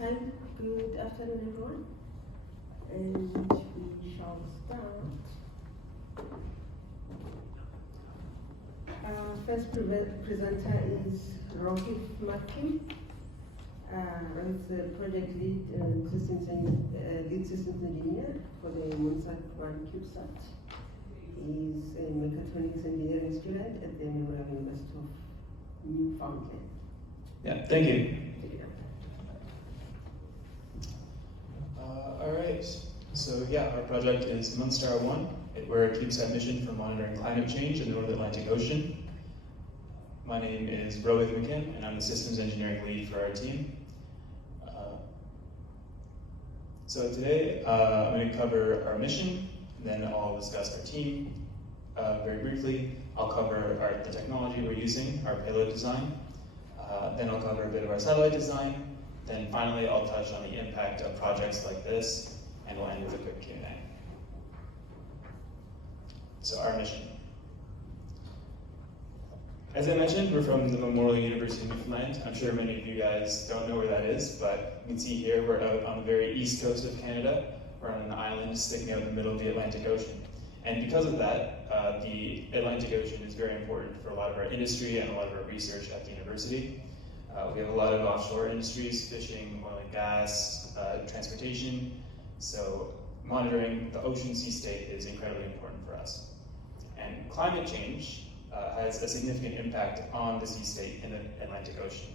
time. Good afternoon, everyone. And we shall start. Our first presenter is Rohit Makim. He's the project lead systems engineer for the Montreal CubeSat. He's a mechatronics engineering student at the Montreal University of Newfoundland. Yeah, thank you. All right, so yeah, our project is Montreal 1. We're a CubeSat mission for monitoring climate change in the North Atlantic Ocean. My name is Rohit Makim, and I'm the systems engineering lead for our team. So today, I'm going to cover our mission, then I'll discuss our team very briefly. I'll cover the technology we're using, our payload design. Then I'll cover a bit of our satellite design. Then finally, I'll touch on the impact of projects like this, and we'll end with a quick Q&A. So our mission. As I mentioned, we're from the Memorial University of Newfoundland. I'm sure many of you guys don't know where that is, but you can see here we're out on the very east coast of Canada. We're on an island sticking out in the middle of the Atlantic Ocean. And because of that, the Atlantic Ocean is very important for a lot of our industry and a lot of our research at the university. We have a lot of offshore industries, fishing, oil and gas, transportation. So monitoring the ocean sea state is incredibly important for us. And climate change has a significant impact on the sea state in the Atlantic Ocean.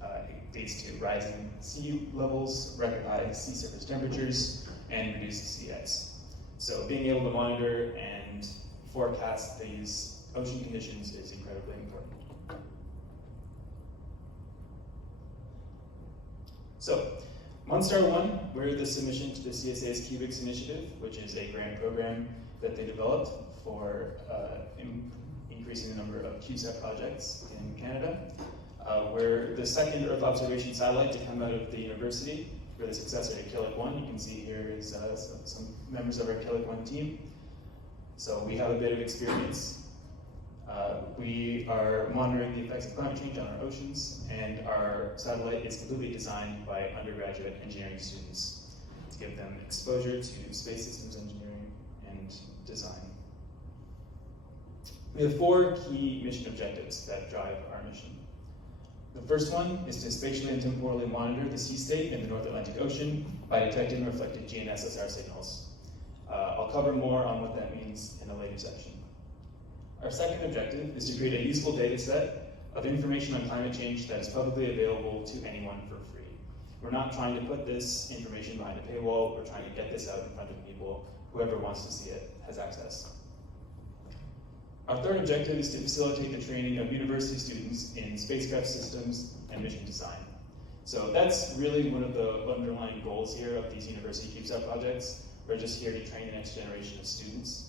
It leads to rising sea levels, record high sea surface temperatures, and reduced sea ice. So being able to monitor and forecast these ocean conditions is incredibly important. So, Montreal 1, we're the submission to the CSA's Cubics initiative, which is a grant program that they developed for increasing the number of CubeSat projects in Canada. We're the second Earth observation satellite to come out of the university. We're the successor to Killick 1. You can see here is some members of our Killick 1 team. So we have a bit of experience. We are monitoring the effects of climate change on our oceans, and our satellite is completely designed by undergraduate engineering students to give them exposure to space systems engineering and design. We have 4 key mission objectives that drive our mission. The first one is to spatially and temporally monitor the sea state in the North Atlantic Ocean by detecting reflected GNSS-R signals. I'll cover more on what that means in a later section. Our second objective is to create a useful data set of information on climate change that is publicly available to anyone for free. We're not trying to put this information behind a paywall. We're trying to get this out in front of people. Whoever wants to see it has access. Our third objective is to facilitate the training of university students in spacecraft systems and mission design. So that's really one of the underlying goals here of these university CubeSat projects. We're just here to train the next generation of students.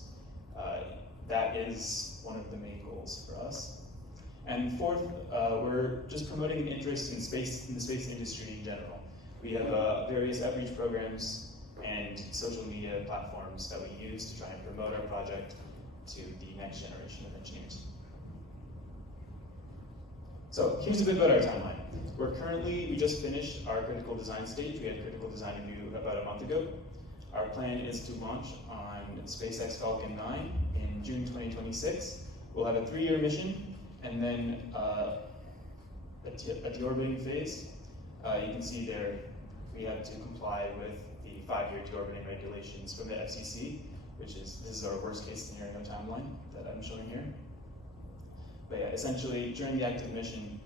That is one of the main goals for us. And fourth, we're just promoting interest in the space industry in general. We have various outreach programs and social media platforms that we use to try and promote our project to the next generation of engineers. So here's a bit about our timeline. We just finished our critical design stage. We had critical design review about a month ago. Our plan is to launch on SpaceX Falcon 9 in June 2026. We'll have a 3-year mission, and then a deorbiting phase. You can see there we have to comply with the 5-year deorbiting regulations from the FCC, this is our worst case scenario timeline that I'm showing here. But yeah, essentially during the active mission,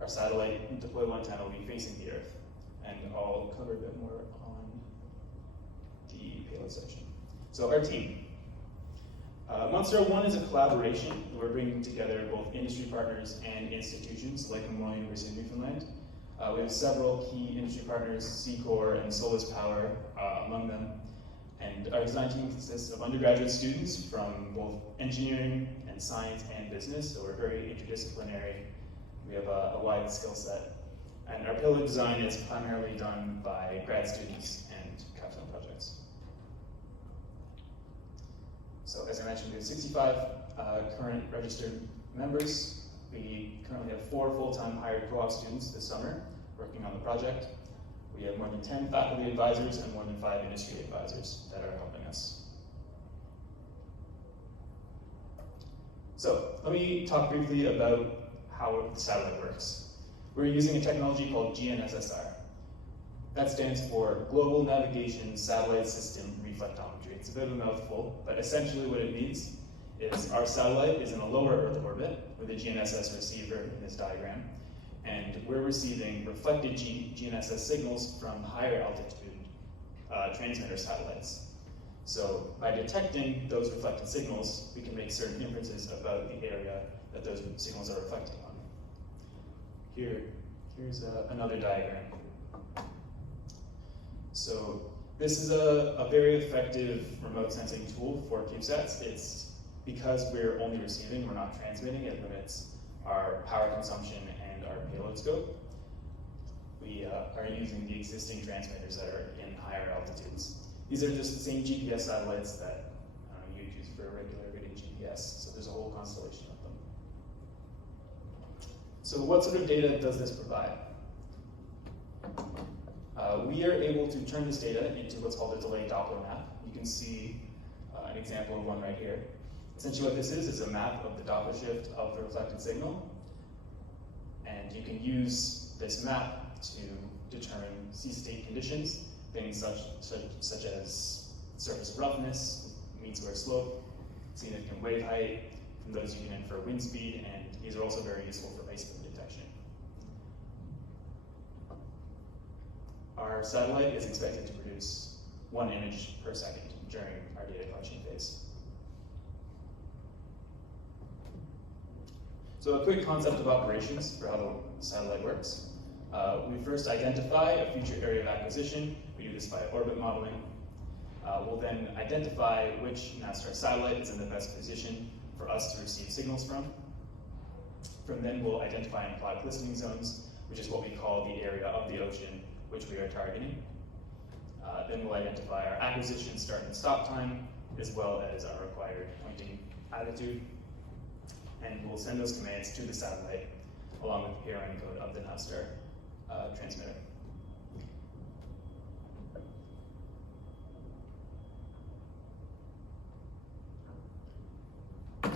our satellite deployable antenna will be facing the Earth, and I'll cover a bit more on the payload section. So our team. Montreal 1 is a collaboration. We're bringing together both industry partners and institutions like Memorial University of Newfoundland. We have several key industry partners, Seacor and Solus Power among them. And our design team consists of undergraduate students from both engineering and science and business, so we're very interdisciplinary. We have a wide skill set. And our payload design is primarily done by grad students and capstone projects. So as I mentioned, we have 65 current registered members. We currently have 4 full-time hired co-op students this summer working on the project. We have more than 10 faculty advisors and more than 5 industry advisors that are helping us. So let me talk briefly about how the satellite works. We're using a technology called GNSS-R. That stands for Global Navigation Satellite System Reflectometry. It's a bit of a mouthful, but essentially what it means is our satellite is in a lower Earth orbit with a GNSS receiver in this diagram, and we're receiving reflected GNSS signals from higher altitude transmitter satellites. So by detecting those reflected signals, we can make certain inferences about the area that those signals are reflecting on. Here's another diagram. So this is a very effective remote sensing tool for CubeSats. It's because we're only receiving, we're not transmitting, it limits our power consumption and our payload scope. We are using the existing transmitters that are in higher altitudes. These are just the same GPS satellites that you'd use for a regular everyday GPS, so there's a whole constellation of them. So what sort of data does this provide? We are able to turn this data into what's called a delayed Doppler map. You can see an example of one right here. Essentially what this is a map of the Doppler shift of the reflected signal. And you can use this map to determine sea state conditions, things such as surface roughness, mean square slope, significant wave height. From those you can infer wind speed, and these are also very useful for ice wind detection. Our satellite is expected to produce 1 image per second during our data collection phase. So a quick concept of operations for how the satellite works. We first identify a future area of acquisition. We do this by orbit modeling. We'll then identify which master satellite is in the best position for us to receive signals from. From then we'll identify and plot listening zones, which is what we call the area of the ocean which we are targeting. Then we'll identify our acquisition start and stop time, as well as our required pointing attitude. And we'll send those commands to the satellite, along with the pairing code of the master transmitter.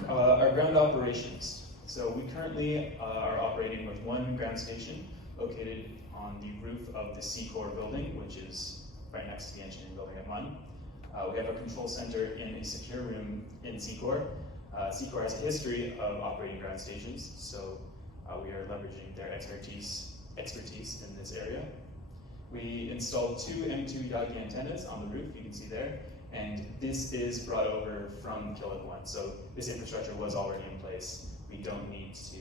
Our ground operations. So we currently are operating with 1 ground station located on the roof of the C-Core building, which is right next to the engineering building at MUN. We have a control center in a secure room in C-Core. C-Core has a history of operating ground stations, so we are leveraging their expertise in this area. We installed 2 M2 Yagi antennas on the roof, you can see there, and this is brought over from Kilit 1. So this infrastructure was already in place. We don't need to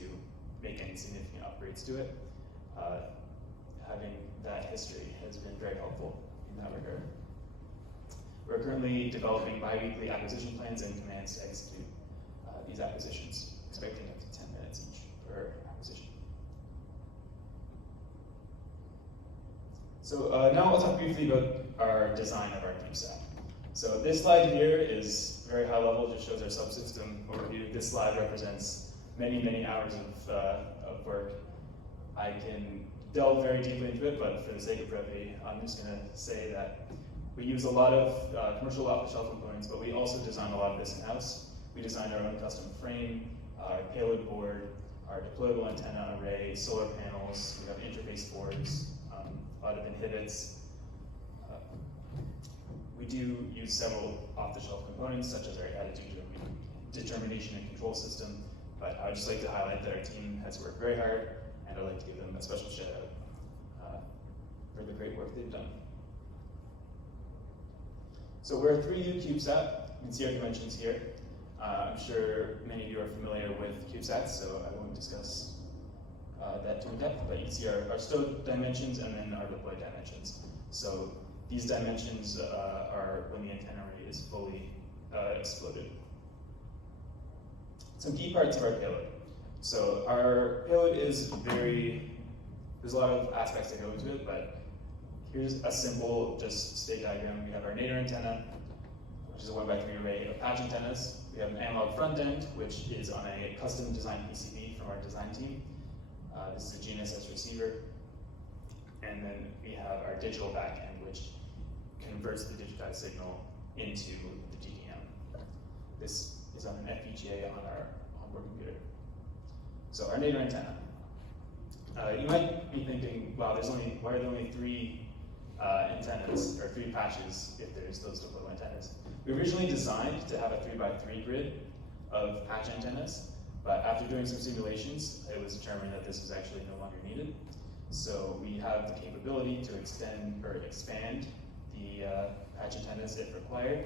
make any significant upgrades to it. Having that history has been very helpful in that regard. We're currently developing bi-weekly acquisition plans and commands to execute these acquisitions, expecting up to 10 minutes each per acquisition. So now I'll talk briefly about our design of our CubeSat. So this slide here is very high level, just shows our subsystem overview. This slide represents many, many hours of work. I can delve very deeply into it, but for the sake of brevity, I'm just going to say that we use a lot of commercial off-the-shelf components, but we also design a lot of this in-house. We designed our own custom frame, our payload board, our deployable antenna array, solar panels, we have interface boards, a lot of inhibits. We do use several off-the-shelf components, such as our attitude determination and control system, but I would just like to highlight that our team has worked very hard, and I'd like to give them a special shout out for the great work they've done. So we're a 3U CubeSat. You can see our dimensions here. I'm sure many of you are familiar with CubeSats, so I won't discuss that too in depth, but you can see our stowed dimensions and then our deployed dimensions. So these dimensions are when the antenna array is fully exploded. Some key parts of our payload. So our payload is there's a lot of aspects that go into it, but here's a simple just state diagram. We have our nadir antenna, which is a 1x3 array of patch antennas. We have an analog front end, which is on a custom designed PCB from our design team. This is a GNSS receiver. And then we have our digital backend, which converts the digitized signal into the DDM. This is on an FPGA on our onboard computer. So our native antenna. You might be thinking, wow, why are there only 3 antennas, or 3 patches if there's those little antennas? We originally designed to have a 3x3 grid of patch antennas, but after doing some simulations, it was determined that this was actually no longer needed. So we have the capability to extend or expand the patch antennas if required,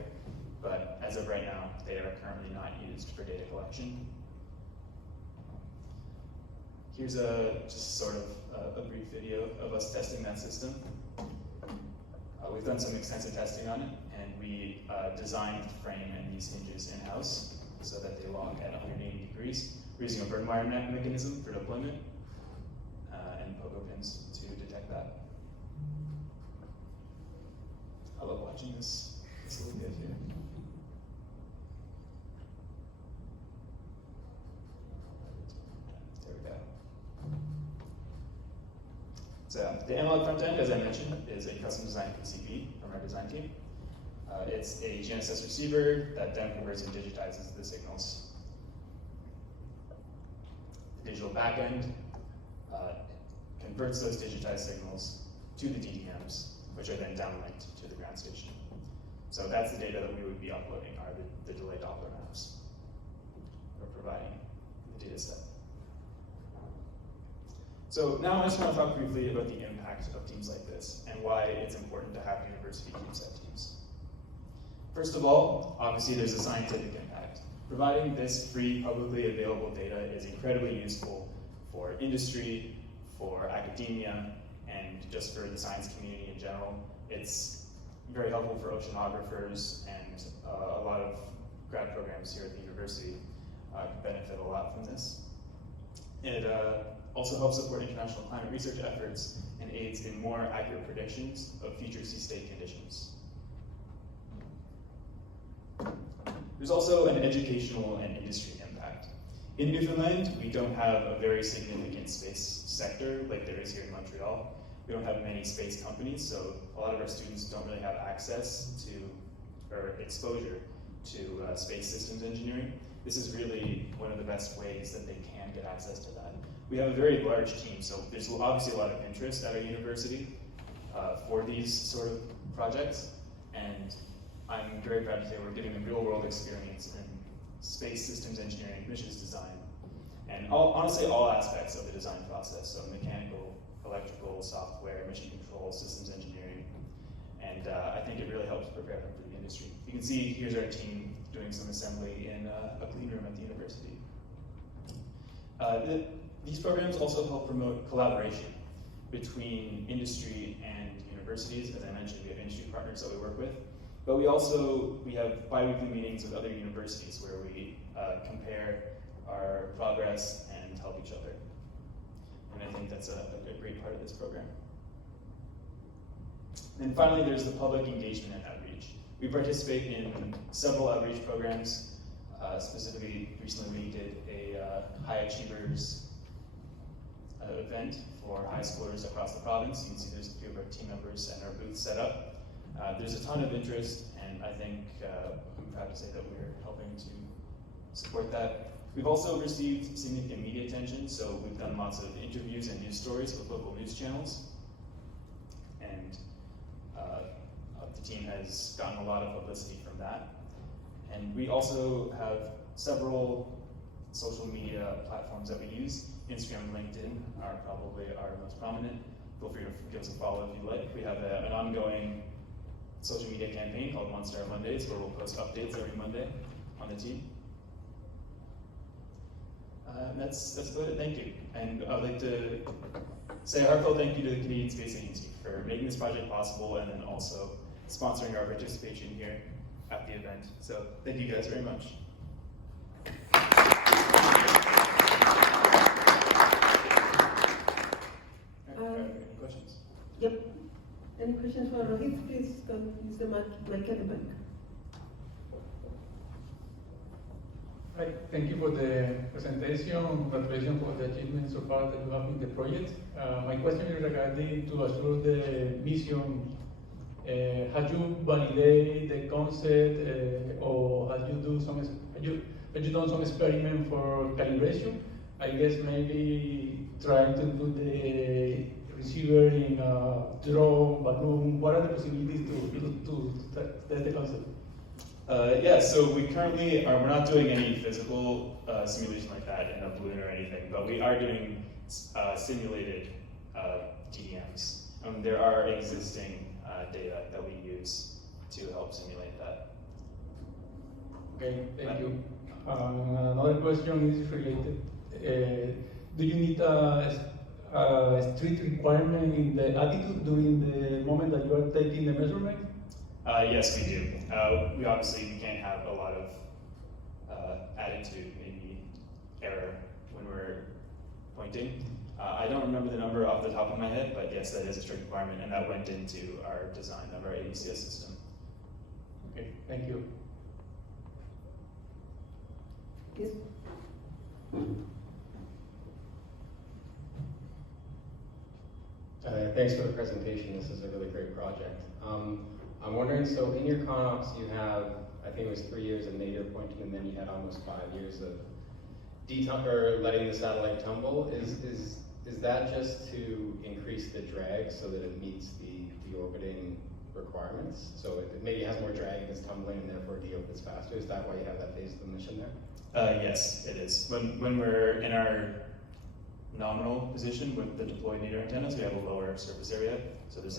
but as of right now, they are currently not used for data collection. Here's just sort of a brief video of us testing that system. We've done some extensive testing on it, and we designed the frame and these hinges in-house so that they lock at 180 degrees. We're using a burn wire mechanism for deployment and pogo pins to detect that. I love watching this little bit here. There we go. So the analog front end, as I mentioned, is a custom designed PCB from our design team. It's a GNSS receiver that then converts and digitizes the signals. The digital backend converts those digitized signals to the DDMs, which are then downlinked to the ground station. So that's the data that we would be uploading, are the delayed Doppler maps. We're providing the data set. So now I just want to talk briefly about the impact of teams like this and why it's important to have university CubeSat teams. First of all, obviously there's a scientific impact. Providing this free, publicly available data is incredibly useful for industry, for academia, and just for the science community in general. It's very helpful for oceanographers, and a lot of grad programs here at the university can benefit a lot from this. It also helps support international climate research efforts and aids in more accurate predictions of future sea state conditions. There's also an educational and industry impact. In Newfoundland, we don't have a very significant space sector like there is here in Montreal. We don't have many space companies, so a lot of our students don't really have access to, or exposure to space systems engineering. This is really one of the best ways that they can get access to that. We have a very large team, so there's obviously a lot of interest at our university for these sort of projects, and I'm very proud to say we're getting a real-world experience in space systems engineering, missions design, and honestly all aspects of the design process, so mechanical, electrical, software, mission control, systems engineering, and I think it really helps prepare them for the industry. You can see here's our team doing some assembly in a clean room at the university. These programs also help promote collaboration between industry and universities. As I mentioned, we have industry partners that we work with, but we have bi-weekly meetings with other universities where we compare our progress and help each other. And I think that's a great part of this program. And finally, there's the public engagement and outreach. We participate in several outreach programs. Specifically, recently we did a High Achievers event for high schoolers across the province. You can see there's a few of our team members and our booth set up. There's a ton of interest, and I think I'm proud to say that we're helping to support that. We've also received significant media attention, so we've done lots of interviews and news stories with local news channels, and the team has gotten a lot of publicity from that. And we also have several social media platforms that we use. Instagram and LinkedIn are probably our most prominent. Feel free to give us a follow if you like. We have an ongoing social media campaign called Monster Mondays, where we'll post updates every Monday on the team. That's about it, thank you. And I'd like to say a heartfelt thank you to the Canadian Space Agency for making this project possible and then also sponsoring our participation here at the event. So thank you guys very much. Any questions? Yep. Any questions for Rohit? Please use the mic at the back. Hi, thank you for the presentation. Congratulations for the achievements so far that you have in the project. My question is regarding to assure the mission. Have you validated the concept, or have you done some experiment for calibration? I guess maybe trying to put the receiver in a drone, balloon. What are the possibilities to test the concept? Yeah, so we currently we're not doing any physical simulation like that in a balloon or anything, but we are doing simulated TDMs. There are existing data that we use to help simulate that. Okay, thank you. Another question is related. Do you need a strict requirement in the attitude during the moment that you are taking the measurement? Yes, we do. We obviously can't have a lot of attitude, maybe error when we're pointing. I don't remember the number off the top of my head, but yes, that is a strict requirement, and that went into our design of our ABCS system. Okay, thank you. Yes. Thanks for the presentation. This is a really great project. I'm wondering, so in your ConOps you have, I think it was 3 years of nadir pointing, and then you had almost 5 years of letting the satellite tumble. Is that just to increase the drag so that it meets the deorbiting requirements? So it maybe has more drag and it's tumbling and therefore deorbits faster. Is that why you have that phase of the mission there? Yes, it is. When we're in our nominal position with the deployed nadir antennas, we have a lower surface area, so there's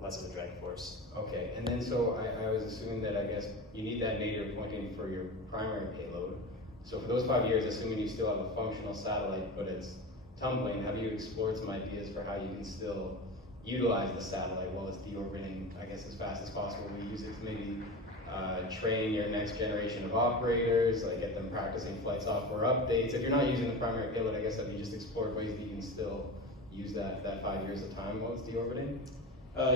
less of a drag force. Okay, and then so I was assuming that I guess you need that nadir pointing for your primary payload. So for those 5 years, assuming you still have a functional satellite, but it's tumbling, have you explored some ideas for how you can still utilize the satellite while it's deorbiting, I guess, as fast as possible? We use it to maybe train your next generation of operators, like get them practicing flight software updates. If you're not using the primary payload, I guess have you just explored ways that you can still use that 5 years of time while it's deorbiting?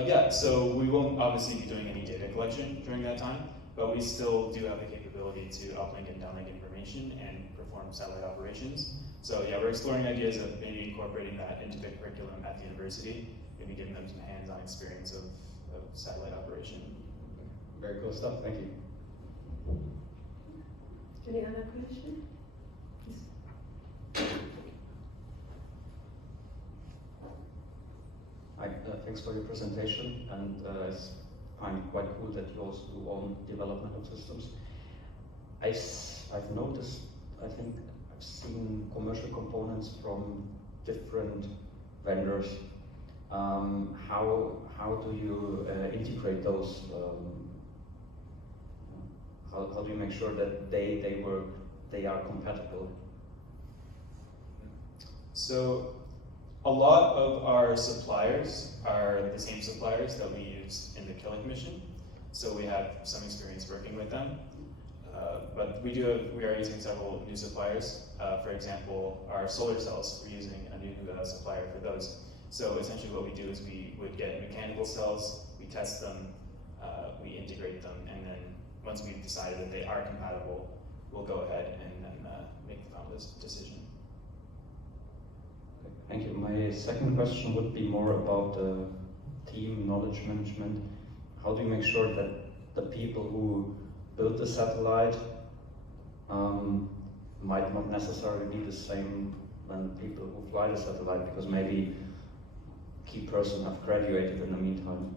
Yeah, so we won't obviously be doing any data collection during that time, but we still do have the capability to uplink and downlink information and perform satellite operations. So yeah, we're exploring ideas of maybe incorporating that into the curriculum at the university, maybe giving them some hands-on experience of satellite operation. Very cool stuff, thank you. Any other question? Yes. Hi, thanks for your presentation, and I find it quite cool that you also do own development of systems. I've noticed, I think I've seen commercial components from different vendors. How do you integrate those? How do you make sure that they are compatible? So a lot of our suppliers are the same suppliers that we use in the Killick mission. So we have some experience working with them. But we are using several new suppliers. For example, our solar cells, we're using a new supplier for those. So essentially what we do is we would get mechanical cells, we test them, we integrate them, and then once we've decided that they are compatible, we'll go ahead and then make the final decision. Thank you. My second question would be more about the team knowledge management. How do you make sure that the people who build the satellite might not necessarily be the same than people who fly the satellite, because maybe key person have graduated in the meantime?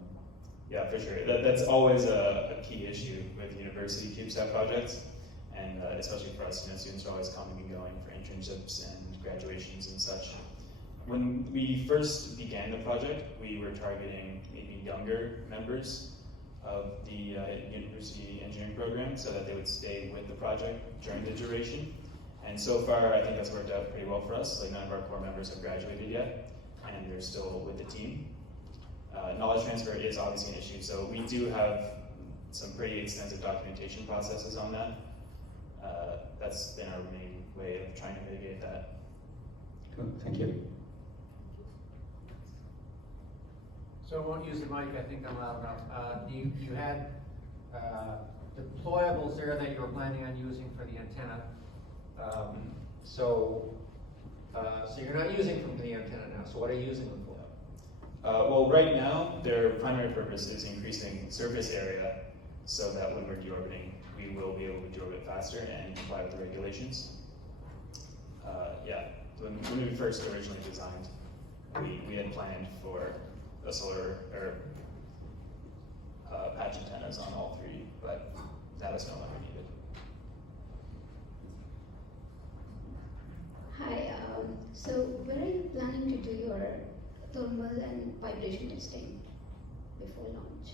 Yeah, for sure. That's always a key issue with university CubeSat projects, and especially for us, students are always coming and going for internships and graduations and such. When we first began the project, we were targeting maybe younger members of the university engineering program so that they would stay with the project during the duration. And so far, I think that's worked out pretty well for us. Like, none of our core members have graduated yet, and they're still with the team. Knowledge transfer is obviously an issue, so we do have some pretty extensive documentation processes on that. That's been our main way of trying to mitigate that. Good, thank you. So I won't use the mic, I think I'm loud enough. You had deployables there that you were planning on using for the antenna. So you're not using from the antenna now, so what are you using them for? Well, right now, their primary purpose is increasing surface area so that when we're deorbiting, we will be able to deorbit faster and comply with the regulations. Yeah, when we first originally designed, we had planned for a solar or patch antennas on all three, but that is no longer needed. Hi, so where are you planning to do your thermal and vibration testing before launch?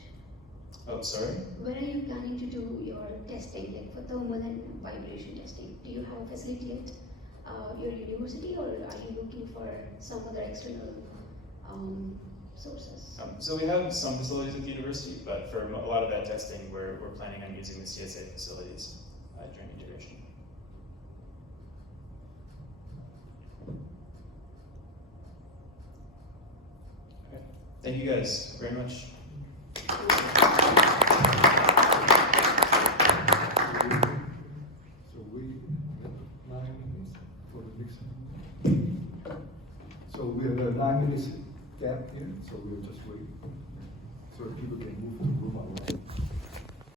Oh, sorry? Where are you planning to do your testing, like for thermal and vibration testing? Do you have a facility at your university, or are you looking for some other external sources? So we have some facilities at the university, but for a lot of that testing, we're planning on using the CSA facilities during integration. Okay. Thank you guys very much. So we have 9 minutes for the mixing. So we have a 9 minutes gap here, so we'll just wait so people can move to room online.